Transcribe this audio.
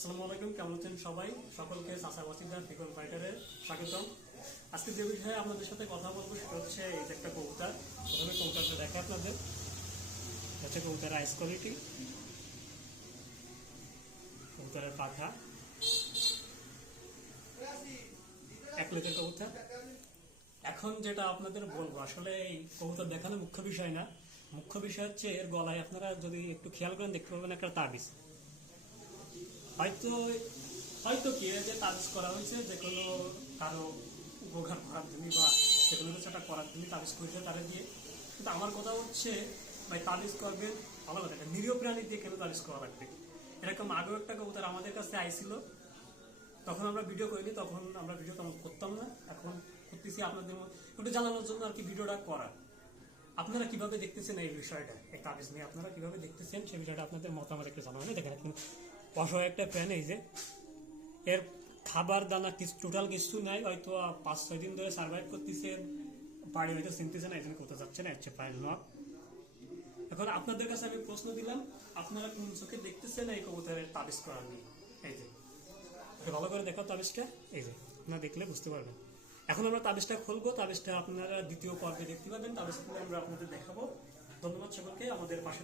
আসসালামু আলাইকুম, কেমন আছেন সবাই? সকলকে চাচা ওয়াসিদার ফিকন ফাইটারে স্বাগতম। আজকে যে বিষয়ে আপনাদের সাথে কথা বলবো সেটা হচ্ছে এই যে একটা কবুতর। প্রথমে কবুতরটা দেখে আপনাদের হচ্ছে কবুতরের আইস কোয়ালিটি, কবুতরের পাখা, এক লেজের কবুতর। এখন যেটা আপনাদের বলবো, আসলে এই কবুতর দেখানো মুখ্য বিষয় না। মুখ্য বিষয় হচ্ছে এর গলায় আপনারা যদি একটু খেয়াল করেন দেখতে পাবেন একটা তাবিজ। হয়তো হয়তো কি যে তাবিজ করা হয়েছে যে কোনো কারো উপকার করার জন্য বা যে কোনো কিছু একটা করার জন্য তাবিজ করেছে তারা দিয়ে। কিন্তু আমার কথা হচ্ছে ভাই, তাবিজ করবেন ভালো কথা, একটা নিরীহ প্রাণী দিয়ে কেন তাবিজ করা লাগবে? এরকম আগেও একটা কবুতর আমাদের কাছে আইছিল, তখন আমরা ভিডিও করিনি, তখন আমরা ভিডিও তেমন করতাম না। এখন করতেছি আপনাদের একটু জানানোর জন্য আর কি ভিডিওটা করা। আপনারা কিভাবে দেখতেছেন এই বিষয়টা, এই তাবিজ নিয়ে আপনারা কিভাবে দেখতেছেন সেই বিষয়টা আপনাদের মতামত একটু জানাবেন। দেখেন এখন অসহায় একটা প্যান, এই যে এর খাবার দানা কিছু টোটাল কিছু নাই, হয়তো 5-6 দিন ধরে সার্ভাইভ করতেছে, বাড়ি হয়তো চিনতেছে না, এই জন্য কোথাও যাচ্ছে না, হচ্ছে প্রায় নক। এখন আপনাদের কাছে আমি প্রশ্ন দিলাম, আপনারা কোন চোখে দেখতেছেন এই কবুতরের তাবিজ করা নিয়ে? এই যে ভালো করে দেখো তাবিজটা, এই যে আপনারা দেখলে বুঝতে পারবেন। এখন আমরা তাবিজটা খুলবো, তাবিজটা আপনারা দ্বিতীয় পর্বে দেখতে পাবেন। তাবিজ খুলে আমরা আপনাদের দেখাবো। ধন্যবাদ সকলকে আমাদের পাশে